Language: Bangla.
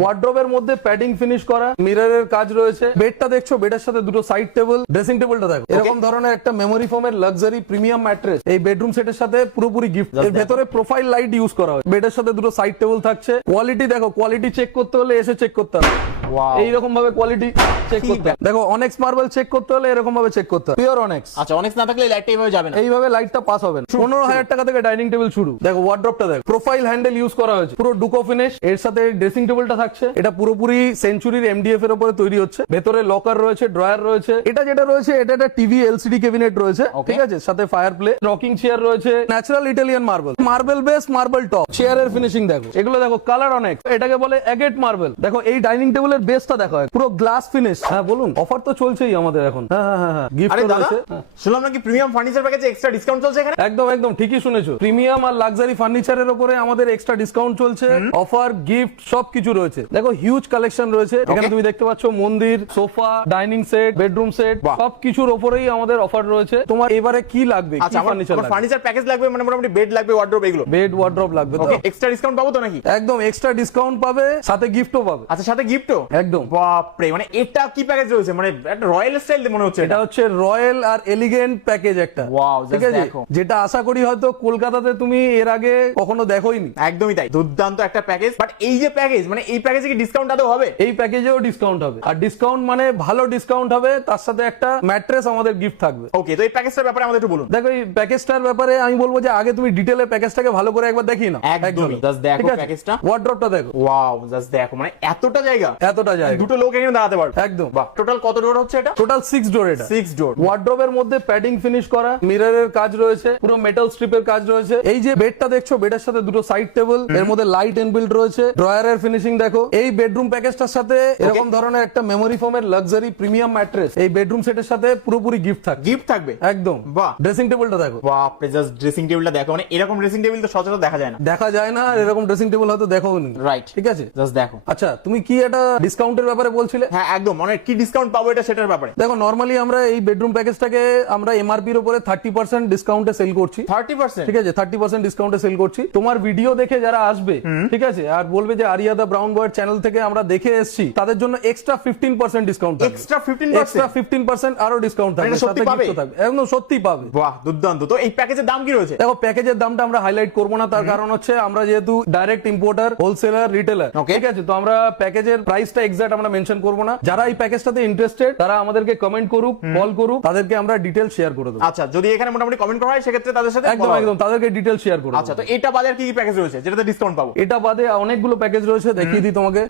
ওয়ার্ড্রোবের মধ্যে প্যাডিং ফিনিশ করা, মিররের কাজ রয়েছে। বেডটা দেখছো, বেডের সাথে দুটো সাইড টেবিল, ড্রেসিং টেবিলটা দেখো এরকম ধরনের একটা মেমোরি ফোমের লাক্সারি প্রিমিয়াম ম্যাট্রেস এই বেডরুম সেটের সাথে পুরোপুরি গিফট। এর ভেতরে প্রোফাইল লাইট ইউজ করা হয়। বেডের সাথে দুটো সাইড টেবিল থাকছে। কোয়ালিটি দেখো, কোয়ালিটি চেক করতে হলে এসে চেক করতে হবে। এইরকম ভাবে কোয়ালিটি চেক করতে হবে। দেখো অনেক্স মার্বেল চেক করতে হলে এরকম ভাবে চেক করতে হবে, পিওর অনেক্স। আচ্ছা, অনেক্স না থাকলে লাইটটা এইভাবে যাবে না, এইভাবে লাইটটা পাস হবে না। 15,000 টাকা থেকে ডাইনিং টেবিল শুরু। দেখো ওয়ার্ড্রপটা দেখো, প্রোফাইল হ্যান্ডেল ইউজ করা হয়েছে, পুরো ডুকো ফিনিশ। এর সাথে ড্রেসিং টেবিলটা থাকছে, এটা পুরোপুরি সেঞ্চুরির এমডিএফ এর উপরে তৈরি হচ্ছে। ভেতরে লকার রয়েছে, ড্রয়ার রয়েছে। এটা যেটা রয়েছে এটা একটা টিভি এলসিডি ক্যাবিনেট রয়েছে, ঠিক আছে, সাথে ফায়ার প্লে, রকিং চেয়ার রয়েছে, natural Italian marble, marble base, marble top. চেয়ারের ফিনিশিং দেখো, এগুলো দেখো কালার অনেক, এটাকে বলে অ্যাগেট মার্বেল। দেখো এই ডাইনিং টেবিলের বেসটা দেখো, পুরো গ্লাস ফিনিশ। হ্যাঁ বলুন, অফার তো চলছেই আমাদের এখন। হ্যাঁ গিফট রয়েছে। শুনলাম নাকি প্রিমিয়াম ফার্নিচার প্যাকেজে এক্সট্রা ডিসকাউন্ট চলছে এখানে? একদম একদম ঠিকই শুনেছো, প্রিমিয়াম আর লাক্সারি ফার্নিচারের উপরে আমাদের এক্সট্রা ডিসকাউন্ট চলছে, অফার গিফট সবকিছু রয়েছে। দেখো হিউজ কালেকশন রয়েছে এখানে, তুমি দেখতে পাচ্ছ মন্দির, sofa, dining set, bedroom set, সবকিছুর উপরেই আমাদের অফার রয়েছে। তোমার এবারে কি লাগবে? আচ্ছা, আমার ফার্নিচার প্যাকেজ লাগবে, মানে মোটামুটি বেড লাগবে, ওয়ার্ড্রোব, এগুলো বেড ওয়ার্ড্রোব লাগবে তো এক্সট্রা ডিসকাউন্ট পাবো তো নাকি? একদম এক্সট্রা ডিসকাউন্ট পাবে, সাথে গিফটও পাবে। আচ্ছা, সাথে গিফটও? একদম। বাপরে, মানে এটা কি প্যাকেজ রয়েছে? মানে একটা রয়্যাল স্টাইল মনে হচ্ছে। এটা হচ্ছে রয়্যাল আর এলিগেন্ট প্যাকেজ একটা। ওয়াও, ঠিক আছে, যেটা আশা করি হয়তো কলকাতাতে তুমি এর আগে কখনো দেখোইনি। একদমই তাই, দুর্দান্ত একটা প্যাকেজ। বাট এই যে প্যাকেজ, মানে এই প্যাকেজে কি ডিসকাউন্ট আদৌ হবে? এই প্যাকেজেও ডিসকাউন্ট হবে, আর ডিসকাউন্ট মানে ভালো ডিসকাউন্ট হবে, তার সাথে একটা ম্যাট্রেস আমাদের গিফট থাকবে। ওকে, তো এই প্যাকেজটার ব্যাপারে আমাদের একটু বলুন। দেখো এই প্যাকেজটার ব্যাপারে আমি বলবো যে আগে তুমি ডিটেইলে প্যাকেজটাকে ভালো করে একবার দেখিয়ে নাও। একদমই, জাস্ট দেখো প্যাকেজটা, ওয়ার্ড্রপটা দেখো। ওয়াও, জাস্ট দেখো, মানে এতটা জায়গা, দুটো লোক এখানে দাঁড়াতে পারবে। একদম। বাহ, টোটাল কত ডোর হচ্ছে এটা? টোটাল 6 ডোর। এটা 6 ডোর। ওয়ার্ড্রোবের মধ্যে প্যাডিং ফিনিশ করা, মিররের কাজ রয়েছে, পুরো মেটাল স্ট্রিপের কাজ রয়েছে। এই যে বেডটা দেখছো, বেডের সাথে দুটো সাইড টেবিল, এর মধ্যে লাইট ইনবিল্ট রয়েছে, ড্রয়ারের ফিনিশিং দেখো। এই বেডরুম প্যাকেজটার সাথে এরকম ধরনের একটা মেমোরি ফোমের লাক্সারি প্রিমিয়াম ম্যাট্রেস এই বেডরুম সেটের সাথে পুরোপুরি গিফট থাকবে। একদম। বাহ, ড্রেসিং টেবিলটা দেখো। বাপরে, জাস্ট ড্রেসিং টেবিলটা দেখো, মানে এরকম ড্রেসিং টেবিল তো সচরাচর দেখা যায় না। আর এরকম ড্রেসিং টেবিল হয়তো দেখোনি। রাইট, ঠিক আছে, জাস্ট দেখো। আচ্ছা, তুমি কি এটা ডিসকাউন্টের ব্যাপারে বলছিলে? হ্যাঁ একদম, মানে কি ডিসকাউন্ট পাবো এটা, সেটার ব্যাপারে। দেখো নরমালি আমরা এই বেডরুম প্যাকেজটাকে আমরা এমআরপি এর উপরে 30% ডিসকাউন্টে সেল করছি। 30%? ঠিক আছে, 30% ডিসকাউন্টে সেল করছি। তোমার ভিডিও দেখে যারা আসবে, ঠিক আছে, আর বলবে যে আরিয়াদা ব্রাউন বয়ের চ্যানেল থেকে আমরা দেখে এসেছি, তাদের জন্য এক্সট্রা 15% ডিসকাউন্ট থাকবে। এক্সট্রা 15% আরো ডিসকাউন্ট থাকবে, সাথে গিফট থাকবে। একদম সত্যি পাবে। বাহ, দুর্দান্ত। তো এই প্যাকেজের দাম কি রয়েছে? দেখো প্যাকেজের দামটা আমরা হাইলাইট করব না, তার কারণ হচ্ছে আমরা যেহেতু ডাইরেক্ট ইম্পোর্টার, হোলসেলার, রিটেলার, ঠিক আছে, তো আমরা প্যাকেজের প্রাইসটা এক্সাক্ট আমরা মেনশন করব না। যারা এই প্যাকেজটাতে ইন্টারেস্টেড তারা আমাদেরকে কমেন্ট করুক, কল করুক, তাদেরকে আমরা ডিটেইল শেয়ার করে দেব। আচ্ছা, যদি এখানে মোটামুটি কমেন্ট করা হয় সেক্ষেত্রে তাদের সাথে একদম তাদেরকে ডিটেইল শেয়ার করে দেব। আচ্ছা, তো এটা বাদে আর কি কি প্যাকেজ রয়েছে যেটাতে ডিসকাউন্ট পাবো? এটা বাদে অনেকগুলো প্যাকেজ রয়েছে, দেখিয়ে দিই তোমাকে।